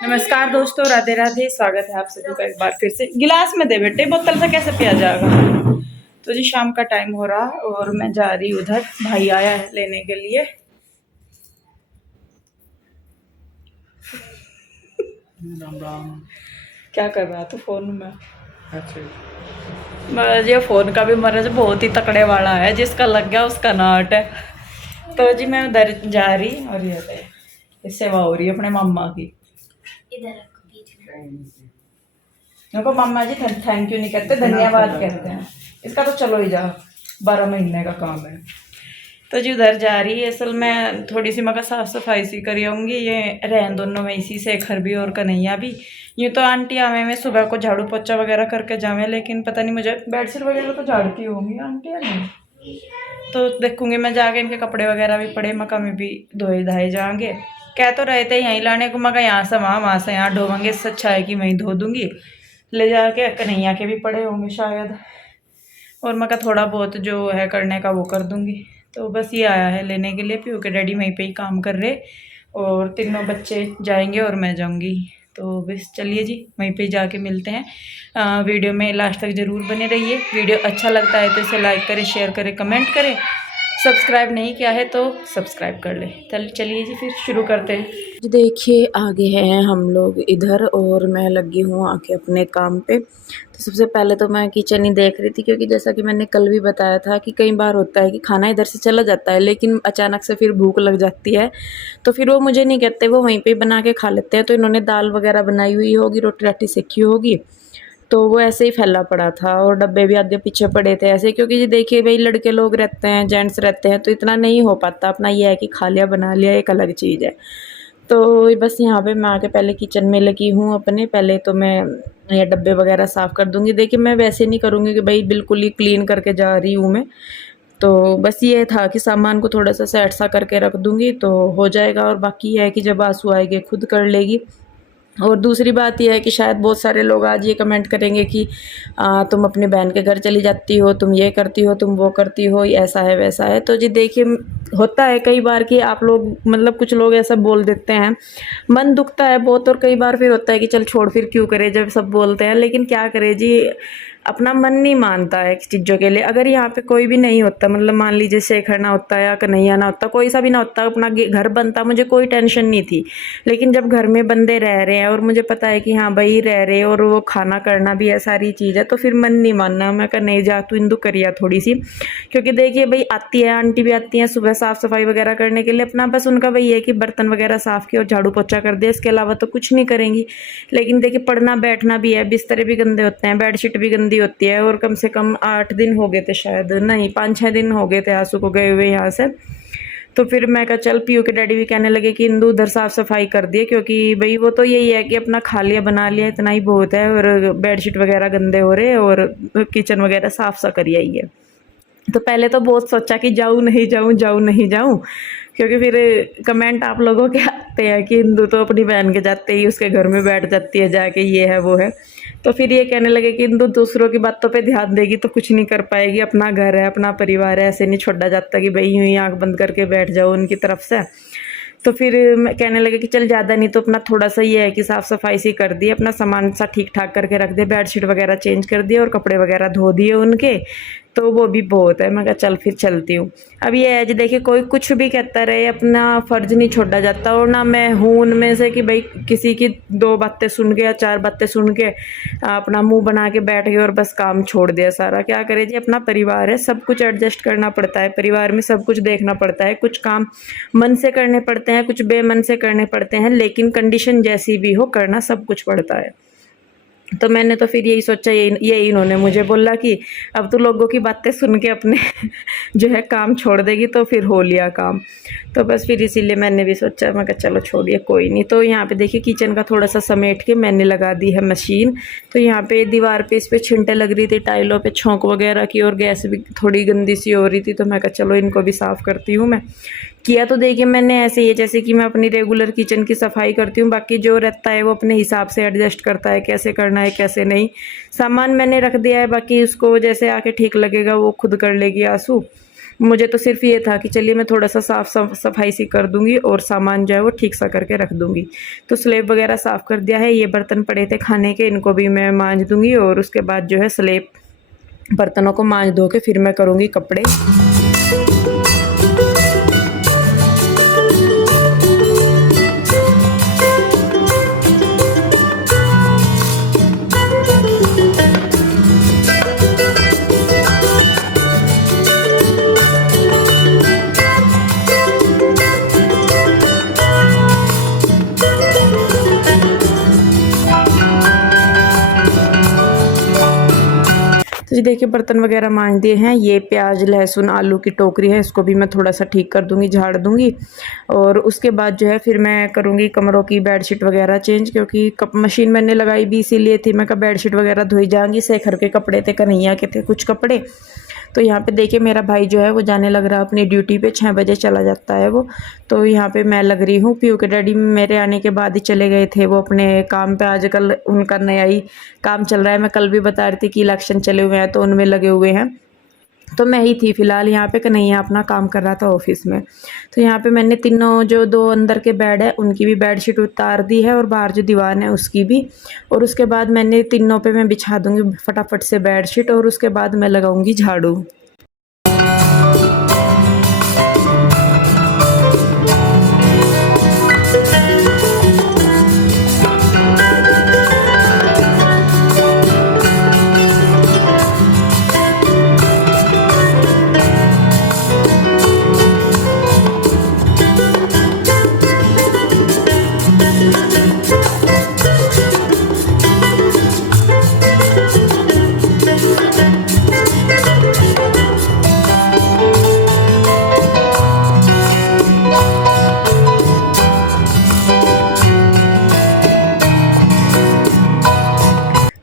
नमस्कार दोस्तों, राधे राधे। स्वागत है आप सभी का एक बार फिर से। गिलास में दे बेटे, बोतल से कैसे पिया जाएगा। तो जी शाम का टाइम हो रहा और मैं जा रही उधर, भाई आया है लेने के लिए। राम राम। क्या कर रहा था फोन में? अच्छा। बस ये फोन का भी मरज बहुत ही तकड़े वाला है, जिसका लग गया उसका नाट है। तो जी मैं उधर जा रही और ये सेवा हो रही है अपने मम्मा की। देखो मम्मा जी थैंक यू नहीं कहते, धन्यवाद कहते हैं। इसका तो चलो ही जा, 12 महीने का काम है। तो जी उधर जा रही है। असल में थोड़ी सी मगर साफ़ सफाई सी करी आऊँगी। ये रहन दोनों में इसी से खर भी और कन्हैया भी। यूँ तो आंटी आवे में सुबह को झाड़ू पोछा वगैरह करके जावे, लेकिन पता नहीं मुझे बेडशीट वगैरह तो झाड़ती होंगी आंटी या नहीं। तो देखूँगी मैं जाके, इनके कपड़े वगैरह भी पड़े मका में भी धोए धाए जाएंगे। कह तो रहे थे यहीं लाने को, मगर यहाँ से वहाँ से यहाँ ढोवेंगे, इससे अच्छा है कि वहीं धो दूँगी। ले जाके कन्हैया के भी पड़े होंगे शायद, और मैं थोड़ा बहुत जो है करने का वो कर दूँगी। तो बस ये आया है लेने के लिए। पीयू के डैडी वहीं पे ही काम कर रहे और तीनों बच्चे जाएंगे और मैं जाऊँगी। तो बस चलिए जी वहीं पे जाके मिलते हैं। वीडियो में लास्ट तक ज़रूर बने रहिए। वीडियो अच्छा लगता है तो इसे लाइक करें, शेयर करें, कमेंट करें। सब्सक्राइब नहीं किया है तो सब्सक्राइब कर ले। चलिए जी फिर शुरू करते हैं। जी देखिए आगे हैं हम लोग इधर और मैं लगी हूँ आके अपने काम पे। तो सबसे पहले तो मैं किचन ही देख रही थी, क्योंकि जैसा कि मैंने कल भी बताया था कि कई बार होता है कि खाना इधर से चला जाता है लेकिन अचानक से फिर भूख लग जाती है। तो फिर वो मुझे नहीं कहते, वो वहीं पे बना के खा लेते हैं। तो इन्होंने दाल वगैरह बनाई हुई होगी, रोटी राटी सेकी होगी, तो वो ऐसे ही फैला पड़ा था और डब्बे भी आगे पीछे पड़े थे ऐसे। क्योंकि ये देखिए भाई लड़के लोग रहते हैं, जेंट्स रहते हैं, तो इतना नहीं हो पाता। अपना ये है कि खा लिया बना लिया, एक अलग चीज़ है। तो बस यहाँ पे मैं आके पहले किचन में लगी हूँ अपने। पहले तो मैं ये डब्बे वगैरह साफ़ कर दूँगी। देखिए मैं वैसे नहीं करूँगी कि भाई बिल्कुल ही क्लीन करके जा रही हूँ मैं। तो बस ये था कि सामान को थोड़ा सा सेट सा करके रख दूँगी तो हो जाएगा, और बाकी ये है कि जब आंसू आएंगे खुद कर लेगी। और दूसरी बात यह है कि शायद बहुत सारे लोग आज ये कमेंट करेंगे कि तुम अपनी बहन के घर चली जाती हो, तुम ये करती हो, तुम वो करती हो, ऐसा है वैसा है। तो जी देखिए होता है कई बार कि आप लोग मतलब कुछ लोग ऐसा बोल देते हैं, मन दुखता है बहुत। और कई बार फिर होता है कि चल छोड़ फिर क्यों करे जब सब बोलते हैं। लेकिन क्या करे जी, अपना मन नहीं मानता है चीज़ों के लिए। अगर यहाँ पे कोई भी नहीं होता, मतलब मान लीजिए शेखर ना होता या कन्हैया ना होता, कोई सा भी ना होता, अपना घर बनता, मुझे कोई टेंशन नहीं थी। लेकिन जब घर में बंदे रह रहे हैं और मुझे पता है कि हाँ भाई रह रहे और वो खाना करना भी है, सारी चीज़ है, तो फिर मन नहीं मानना। मैं कहा नहीं जा तू इंदु करिया थोड़ी सी। क्योंकि देखिए भाई आती है, आंटी भी आती हैं सुबह साफ़ सफाई वगैरह करने के लिए। अपना बस उनका वही है कि बर्तन वगैरह साफ़ किया और झाड़ू पोछा कर दिया, इसके अलावा तो कुछ नहीं करेंगी। लेकिन देखिए पढ़ना बैठना भी है, बिस्तर भी गंदे होते हैं, बेडशीट भी गंदी होती है। और कम से कम 8 दिन हो गए थे, शायद नहीं 5-6 दिन हो गए थे आंसू को गए हुए यहाँ से। तो फिर मैं कहा चल, पीयू के डैडी भी कहने लगे कि इंदु उधर साफ़ सफाई कर दिए, क्योंकि भाई वो तो यही है कि अपना खा लिया बना लिया, इतना ही बहुत है। और बेडशीट वगैरह गंदे हो रहे और किचन वगैरह साफ़ सा करिए ही है। तो पहले तो बहुत सोचा कि जाऊँ नहीं जाऊँ, जाऊँ नहीं जाऊँ, क्योंकि फिर कमेंट आप लोगों के आते हैं कि इंदु तो अपनी बहन के जाते ही उसके घर में बैठ जाती है जाके, ये है वो है। तो फिर ये कहने लगे कि इंदु दूसरों की बातों पे ध्यान देगी तो कुछ नहीं कर पाएगी, अपना घर है अपना परिवार है, ऐसे नहीं छोड़ा जाता कि भाई यूँ ही आँख बंद करके बैठ जाओ उनकी तरफ से। तो फिर मैं कहने लगे कि चल ज़्यादा नहीं तो अपना थोड़ा सा ये है कि साफ़ सफाई सी कर दी, अपना सामान सा ठीक ठाक करके रख दिया, बेडशीट वगैरह चेंज कर दिए और कपड़े वगैरह धो दिए उनके। तो वो भी बहुत है। मैं कहा चल फिर चलती हूँ। अब ये है जी देखिए कोई कुछ भी कहता रहे, अपना फ़र्ज़ नहीं छोड़ा जाता। और ना मैं हूँ उनमें से कि भाई किसी की 2 बातें सुन के या 4 बातें सुन के अपना मुंह बना के बैठ गए और बस काम छोड़ दिया सारा। क्या करे जी, अपना परिवार है, सब कुछ एडजस्ट करना पड़ता है, परिवार में सब कुछ देखना पड़ता है। कुछ काम मन से करने पड़ते हैं, कुछ बेमन से करने पड़ते हैं, लेकिन कंडीशन जैसी भी हो करना सब कुछ पड़ता है। तो मैंने तो फिर यही सोचा, यही इन्होंने मुझे बोला कि अब तो लोगों की बातें सुन के अपने जो है काम छोड़ देगी, तो फिर हो लिया काम। तो बस फिर इसीलिए मैंने भी सोचा, मैं कहा चलो छोड़िए कोई नहीं। तो यहाँ पे देखिए किचन का थोड़ा सा समेट के मैंने लगा दी है मशीन। तो यहाँ पे दीवार पे इस पर छिंटे लग रही थी, टाइलों पे छोंक वगैरह की, और गैस भी थोड़ी गंदी सी हो रही थी। तो मैं कहा चलो इनको भी साफ़ करती हूँ मैं। किया तो देखिए मैंने ऐसे ही, जैसे कि मैं अपनी रेगुलर किचन की सफाई करती हूँ, बाकी जो रहता है वो अपने हिसाब से एडजस्ट करता है, कैसे करना है कैसे नहीं। सामान मैंने रख दिया है, बाकी उसको जैसे आके ठीक लगेगा वो खुद कर लेगी आंसू। मुझे तो सिर्फ ये था कि चलिए मैं थोड़ा सा साफ़ सफाई सी कर दूंगी और सामान जो है वो ठीक सा करके रख दूंगी। तो स्लेब वगैरह साफ़ कर दिया है। ये बर्तन पड़े थे खाने के, इनको भी मैं मांज दूंगी और उसके बाद जो है स्लेब बर्तनों को मांज धो के फिर मैं करूँगी कपड़े। तो जी देखिए बर्तन वगैरह मांज दिए हैं। ये प्याज लहसुन आलू की टोकरी है, इसको भी मैं थोड़ा सा ठीक कर दूंगी, झाड़ दूंगी। और उसके बाद जो है फिर मैं करूंगी कमरों की बेडशीट वगैरह चेंज, क्योंकि मशीन मैंने लगाई भी इसीलिए थी, मैं कहा बेडशीट वगैरह धोई जाएंगी। शेखर के कपड़े थे, कन्हैया के थे कुछ कपड़े। तो यहाँ पे देखिए मेरा भाई जो है वो जाने लग रहा है अपनी ड्यूटी पे, 6 बजे चला जाता है वो। तो यहाँ पे मैं लग रही हूँ। पीयू के डैडी मेरे आने के बाद ही चले गए थे वो अपने काम पे। आजकल उनका नया ही काम चल रहा है, मैं कल भी बता रही थी कि इलेक्शन चले हुए हैं तो उनमें लगे हुए हैं। तो मैं ही थी फ़िलहाल यहाँ पे, कन्हैया अपना काम कर रहा था ऑफिस में। तो यहाँ पे मैंने तीनों जो 2 अंदर के बेड है उनकी भी बेडशीट उतार दी है और बाहर जो दीवान है उसकी भी। और उसके बाद मैंने तीनों पे मैं बिछा दूँगी फटाफट से बेडशीट और उसके बाद मैं लगाऊँगी झाड़ू।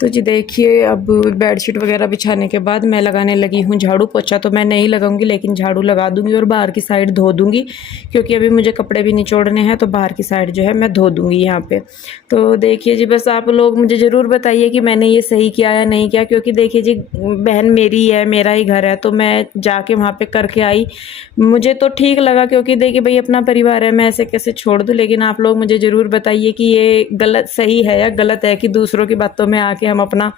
तो जी देखिए अब बेडशीट वगैरह बिछाने के बाद मैं लगाने लगी हूँ झाड़ू। पोछा तो मैं नहीं लगाऊंगी लेकिन झाड़ू लगा दूंगी और बाहर की साइड धो दूंगी, क्योंकि अभी मुझे कपड़े भी निचोड़ने हैं तो बाहर की साइड जो है मैं धो दूंगी यहाँ पे। तो देखिए जी बस आप लोग मुझे ज़रूर बताइए कि मैंने ये सही किया या नहीं किया, क्योंकि देखिए जी बहन मेरी है, मेरा ही घर है, तो मैं जाके वहाँ पर करके आई। मुझे तो ठीक लगा, क्योंकि देखिए भाई अपना परिवार है, मैं ऐसे कैसे छोड़ दूँ। लेकिन आप लोग मुझे ज़रूर बताइए कि ये गलत सही है या गलत है कि दूसरों की बातों में आके हम अपना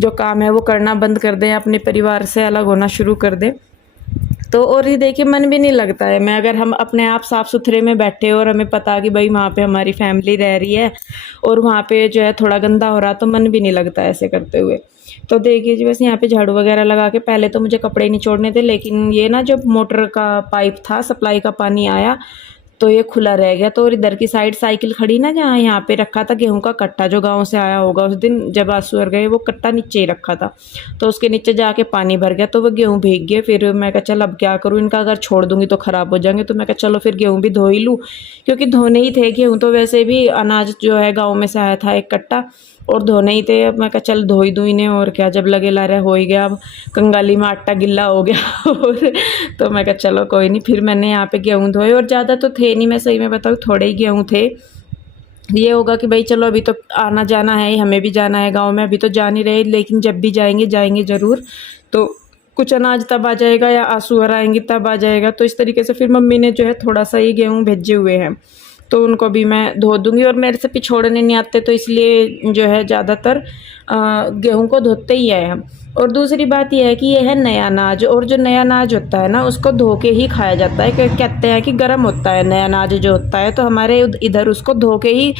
जो काम है वो करना बंद कर दें, अपने परिवार से अलग होना शुरू कर दें। तो और ये देखिए मन भी नहीं लगता है, मैं अगर हम अपने आप साफ़ सुथरे में बैठे और हमें पता कि भाई वहाँ पे हमारी फैमिली रह रही है और वहाँ पे जो है थोड़ा गंदा हो रहा, तो मन भी नहीं लगता ऐसे करते हुए। तो देखिए जी बस यहाँ पे झाड़ू वगैरह लगा के, पहले तो मुझे कपड़े निचोड़ने थे, लेकिन ये ना जब मोटर का पाइप था, सप्लाई का पानी आया तो ये खुला रह गया। तो और इधर की साइड साइकिल खड़ी ना, जहाँ यहाँ पे रखा था गेहूं का कट्टा, जो गांव से आया होगा उस दिन जब आंसू गए, वो कट्टा नीचे ही रखा था। तो उसके नीचे जाके पानी भर गया तो वो गेहूं भीग गए। फिर मैं कहा चल अब क्या करूँ, इनका अगर छोड़ दूंगी तो ख़राब हो जाएंगे। तो मैं कहा चलो फिर गेहूँ भी धो ही लूँ, क्योंकि धोने ही थे गेहूँ। तो वैसे भी अनाज जो है गाँव में से आया था एक कट्टा और धोने ही थे। अब मैं कहा चल धो ही दूँ इन्हें, और क्या, जब लगे ला रहे हो ही गया, अब कंगाली में आटा गिल्ला हो गया और तो मैं कहा चलो कोई नहीं। फिर मैंने यहाँ पे गेहूँ धोए, और ज़्यादा तो थे नहीं, मैं सही में बताऊँ थोड़े ही गेहूँ थे। ये होगा कि भाई चलो अभी तो आना जाना है, हमें भी जाना है गाँव में, अभी तो जा नहीं रहे, लेकिन जब भी जाएंगे ज़रूर। तो कुछ अनाज तब आ जाएगा या आंसू आएंगी तब आ जाएगा। तो इस तरीके से फिर मम्मी ने जो है थोड़ा सा ही गेहूँ भेजे हुए हैं, तो उनको भी मैं धो दूंगी। और मेरे से पिछोड़ने नहीं आते, तो इसलिए जो है ज़्यादातर गेहूं को धोते ही है हम। और दूसरी बात यह है कि यह है नया अनाज, और जो नया अनाज होता है ना उसको धो के ही खाया जाता है। कहते हैं कि गर्म होता है नया अनाज जो होता है, तो हमारे इधर उसको धो के ही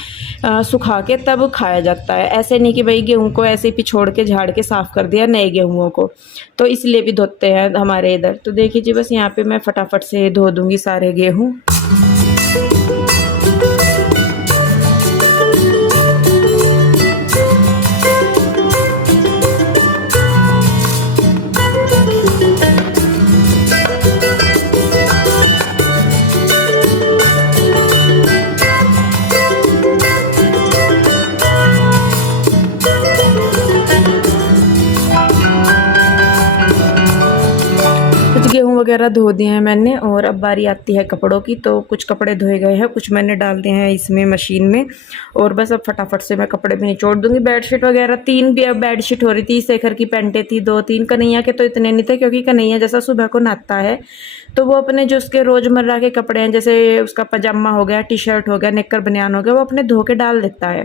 सुखा के तब खाया जाता है। ऐसे नहीं कि भाई गेहूं को ऐसे ही पिछोड़ के झाड़ के साफ़ कर दिया नए गेहूँों को, तो इसलिए भी धोते हैं हमारे इधर। तो देखिए जी बस यहाँ पर मैं फटाफट से धो दूँगी सारे गेहूँ। वगैरह धो दिए हैं मैंने और अब बारी आती है कपड़ों की। तो कुछ कपड़े धोए गए हैं, कुछ मैंने डाल दिए हैं इसमें मशीन में और बस अब फटाफट से मैं कपड़े भी निचोड़ दूँगी। बेडशीट वगैरह 3 बेडशीट हो रही थी, शेखर की पैंटें थी 2-3, कन्हैया के तो इतने नहीं थे क्योंकि कन्हैया जैसा सुबह को नहाता है तो वो अपने जो उसके रोज़मर्रा के कपड़े हैं, जैसे उसका पजामा हो गया, टी शर्ट हो गया, नेकर बनियान हो गया, वो अपने धो के डाल देता है।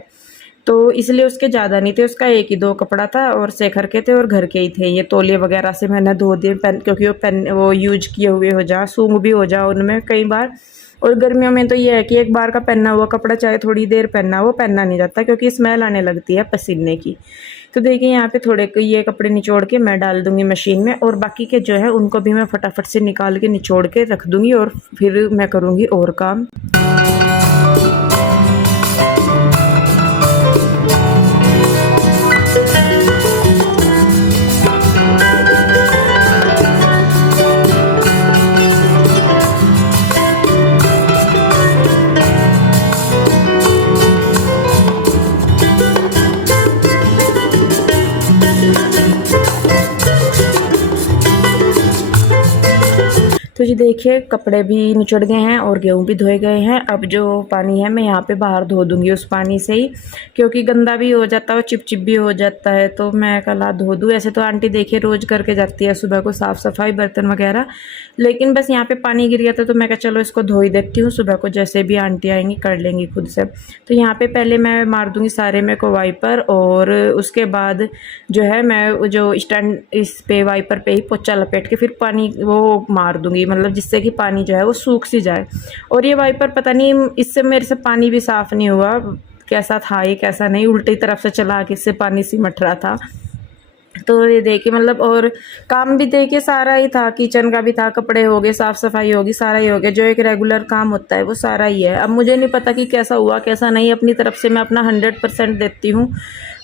तो इसलिए उसके ज़्यादा नहीं थे, उसका 1 ही 2 कपड़ा था और शेखर के थे और घर के ही थे। ये तौलिए वगैरह से मैंने धो दिए पेन, क्योंकि वो यूज किए हुए हो जा, सूंघ भी हो जा उनमें कई बार। और गर्मियों में तो ये है कि एक बार का पहना हुआ कपड़ा चाहे थोड़ी देर पहना वो पहनना नहीं जाता क्योंकि स्मेल आने लगती है पसीने की। तो देखिए यहाँ पे थोड़े ये कपड़े निचोड़ के मैं डाल दूँगी मशीन में और बाकी के जो है उनको भी मैं फटाफट से निकाल के निचोड़ के रख दूँगी और फिर मैं करूँगी और काम। तो जी देखिए कपड़े भी निचड़ गए हैं और गेहूँ भी धोए गए हैं। अब जो पानी है मैं यहाँ पे बाहर धो दूँगी उस पानी से ही, क्योंकि गंदा भी हो जाता है और चिपचिप भी हो जाता है। तो मैं कल धो दूँ। ऐसे तो आंटी देखिए रोज़ करके जाती है सुबह को साफ़ सफाई बर्तन वगैरह, लेकिन बस यहाँ पे पानी गिर गया था तो मैं कहा चलो इसको धो ही देती हूँ, सुबह को जैसे भी आंटी आएंगी कर लेंगी खुद से। तो यहाँ पे पहले मैं मार दूँगी सारे में को वाइपर और उसके बाद जो है मैं जो स्टैंड इस पे वाइपर पे ही पोछा लपेट के फिर पानी वो मार दूँगी, मतलब जिससे कि पानी जो है वो सूख सी जाए। और ये वाइपर पता नहीं इससे मेरे से पानी भी साफ़ नहीं हुआ, कैसा था ये कैसा नहीं, उल्टी तरफ से चला के इससे पानी सिमट रहा था। तो ये देखिए मतलब और काम भी देखिए सारा ही था, किचन का भी था, कपड़े हो गए, साफ़ सफाई होगी, सारा ही हो गया, जो एक रेगुलर काम होता है वो सारा ही है। अब मुझे नहीं पता कि कैसा हुआ कैसा नहीं, अपनी तरफ से मैं अपना 100% देती हूँ,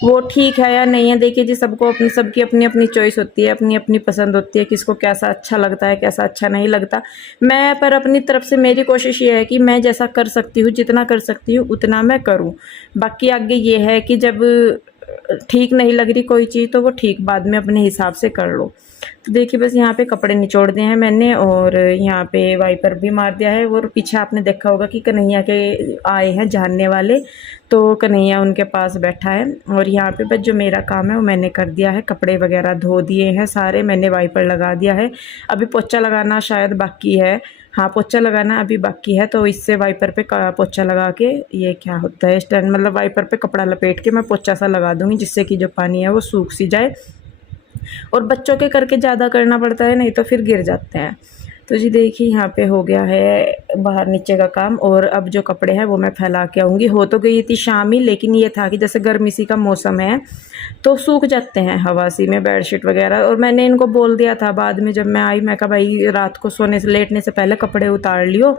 वो ठीक है या नहीं है। देखिए जी सबको सबकी अपनी अपनी चॉइस होती है, अपनी अपनी पसंद होती है, किसको कैसा अच्छा लगता है कैसा अच्छा नहीं लगता। मैं पर अपनी तरफ से मेरी कोशिश ये है कि मैं जैसा कर सकती हूँ, जितना कर सकती हूँ उतना मैं करूँ। बाकी आगे ये है कि जब ठीक नहीं लग रही कोई चीज़ तो वो ठीक बाद में अपने हिसाब से कर लो। तो देखिए बस यहाँ पे कपड़े निचोड़ दिए हैं मैंने और यहाँ पे वाइपर भी मार दिया है। और पीछे आपने देखा होगा कि कन्हैया के आए हैं जानने वाले, तो कन्हैया उनके पास बैठा है। और यहाँ पे बस जो मेरा काम है वो मैंने कर दिया है, कपड़े वगैरह धो दिए हैं सारे, मैंने वाइपर लगा दिया है। अभी पोछा लगाना शायद बाकी है, हाँ पोछा लगाना अभी बाकी है। तो इससे वाइपर पे पोछा लगा के ये क्या होता है स्टैंड, मतलब वाइपर पे कपड़ा लपेट के मैं पोछा सा लगा दूँगी जिससे कि जो पानी है वो सूख सी जाए। और बच्चों के करके ज़्यादा करना पड़ता है, नहीं तो फिर गिर जाते हैं। तो जी देखिए यहाँ पे हो गया है बाहर नीचे का काम और अब जो कपड़े हैं वो मैं फैला के आऊँगी। हो तो गई थी शाम ही, लेकिन ये था कि जैसे गर्मी सी का मौसम है तो सूख जाते हैं हवा सी में बेडशीट वगैरह। और मैंने इनको बोल दिया था बाद में जब मैं आई, मैं कहा भाई रात को सोने से लेटने से पहले कपड़े उतार लियो।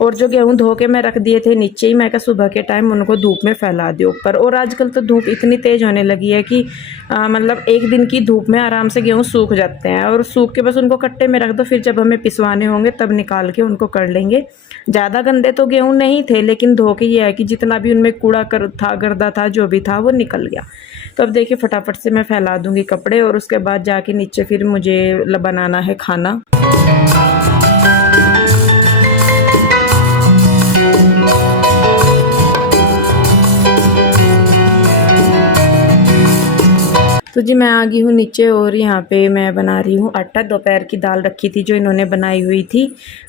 और जो गेहूँ धो के मैं रख दिए थे नीचे ही, मैं कहा सुबह के टाइम उनको धूप में फैला दियो ऊपर। और आजकल तो धूप इतनी तेज़ होने लगी है कि मतलब एक दिन की धूप में आराम से गेहूँ सूख जाते हैं। और सूख के बस उनको कट्टे में रख दो, फिर जब हमें पिसवाने होंगे तब निकाल के उनको कर लेंगे। ज़्यादा गंदे तो गेहूँ नहीं थे, लेकिन धो के ये है कि जितना भी उनमें कूड़ा था गर्दा था जो भी था वो निकल गया। तो अब देखिए फटाफट से मैं फैला दूँगी कपड़े और उसके बाद जाके नीचे फिर मुझे बनाना है खाना। तो जी मैं आ गई हूँ नीचे और यहाँ पे मैं बना रही हूँ आटा। दोपहर की दाल रखी थी जो इन्होंने बनाई हुई थी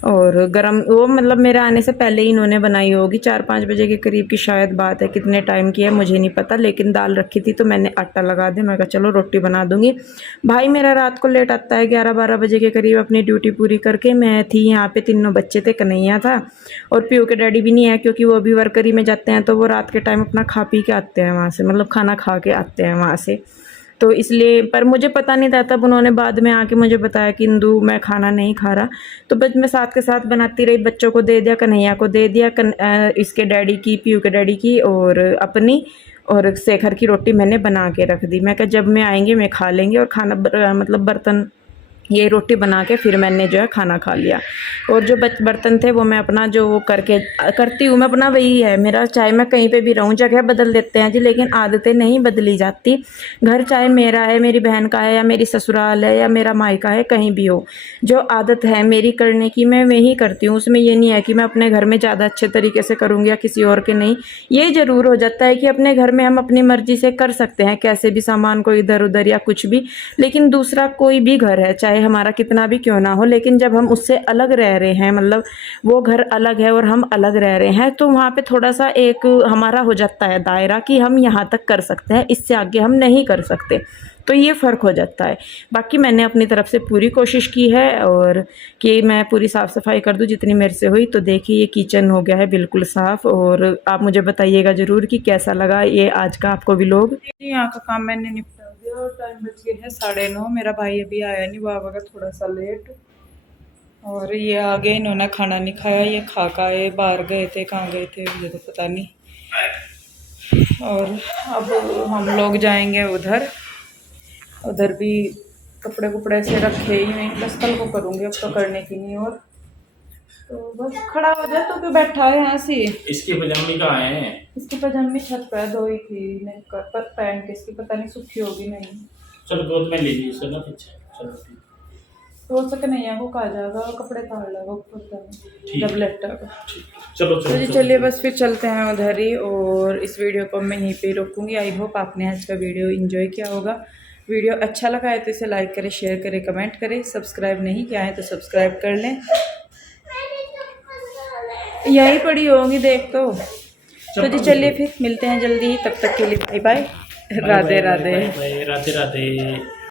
और गरम, वो मतलब मेरे आने से पहले ही इन्होंने बनाई होगी, 4-5 बजे के करीब की शायद बात है, कितने टाइम की है मुझे नहीं पता, लेकिन दाल रखी थी तो मैंने आटा लगा दिया। मैं कहा चलो रोटी बना दूँगी। भाई मेरा रात को लेट आता है 11-12 बजे के करीब अपनी ड्यूटी पूरी करके। मैं थी यहाँ पर, तीनों बच्चे थे, कन्हैया था और पीयू के डैडी भी नहीं है क्योंकि वो भी वर्करी में जाते हैं, तो वो रात के टाइम अपना खा पी के आते हैं वहाँ से, मतलब खाना खा के आते हैं वहाँ से। तो इसलिए, पर मुझे पता नहीं था, तब उन्होंने बाद में आके मुझे बताया कि इंदु मैं खाना नहीं खा रहा। तो बस मैं साथ के साथ बनाती रही, बच्चों को दे दिया, कन्हैया को दे दिया, इसके डैडी की, पीयू के डैडी की और अपनी, और शेखर की रोटी मैंने बना के रख दी। मैं कहा जब मैं आएंगे मैं खा लेंगे और खाना मतलब बर्तन ये रोटी बना के फिर मैंने जो है खाना खा लिया। और जो बर्तन थे वो मैं अपना जो वो करती हूँ मैं अपना, वही है मेरा। चाहे मैं कहीं पे भी रहूँ, जगह बदल देते हैं जी, लेकिन आदतें नहीं बदली जाती। घर चाहे मेरा है, मेरी बहन का है, या मेरी ससुराल है, या मेरा मायका है, कहीं भी हो, जो आदत है मेरी करने की मैं वही करती हूँ। उसमें ये नहीं है कि मैं अपने घर में ज़्यादा अच्छे तरीके से करूँगी या किसी और के नहीं। ये ज़रूर हो जाता है कि अपने घर में हम अपनी मर्ज़ी से कर सकते हैं कैसे भी सामान को इधर उधर या कुछ भी, लेकिन दूसरा कोई भी घर है, चाहे हमारा कितना भी क्यों ना हो, लेकिन जब हम उससे अलग रह रहे हैं, मतलब वो घर अलग है और हम अलग रह रहे हैं, तो वहाँ पे थोड़ा सा एक हमारा हो जाता है दायरा कि हम यहाँ तक कर सकते हैं, इससे आगे हम नहीं कर सकते। तो ये फ़र्क हो जाता है। बाकी मैंने अपनी तरफ से पूरी कोशिश की है और कि मैं पूरी साफ़ सफाई कर दूँ जितनी मेरे से हुई। तो देखिए ये किचन हो गया है बिल्कुल साफ़, और आप मुझे बताइएगा ज़रूर कि कैसा लगा ये आज का आपको व्लॉग। यहाँ का काम मैंने निपटा दिया और टाइम बच गया है 9:30। मेरा भाई अभी आया नहीं, बाबा का थोड़ा सा लेट। और ये आगे इन्होंने खाना नहीं खाया, ये खा का ये बाहर गए थे, कहाँ गए थे मुझे तो पता नहीं। और अब हम लोग जाएंगे उधर, उधर भी कपड़े कुपड़े से रखे ही नहीं, बस कल को करूँगी, अब तो करने की नहीं। और तो बस खड़ा हो जाए तो क्यों बैठा है यहाँ से। इसकी पजामी कहाँ है? इसकी पजामी छत पर धोई थी नहीं पर पैंट इसकी पता नहीं सूखी होगी नहीं। चलो गोद में ले लीजिए, चलो पीछे, चलो ठीक। हो सके नहीं है वो खा जाएगा और कपड़े फाड़ लेगा ऊपर जब लेटेगा। चलो तो जी चलिए बस फिर चलते हैं उधर ही, और इस वीडियो को मैं यहीं पे रोकूंगी। आई होप आपने आज का वीडियो एंजॉय किया होगा। वीडियो अच्छा लगा है तो इसे लाइक करें, शेयर करें, कमेंट करें। सब्सक्राइब नहीं किया है तो सब्सक्राइब कर लें। यही पड़ी होंगी देख तो जी चलिए फिर मिलते हैं जल्दी ही, तब तक के लिए बाय बाय, राधे राधे। राधे राधे।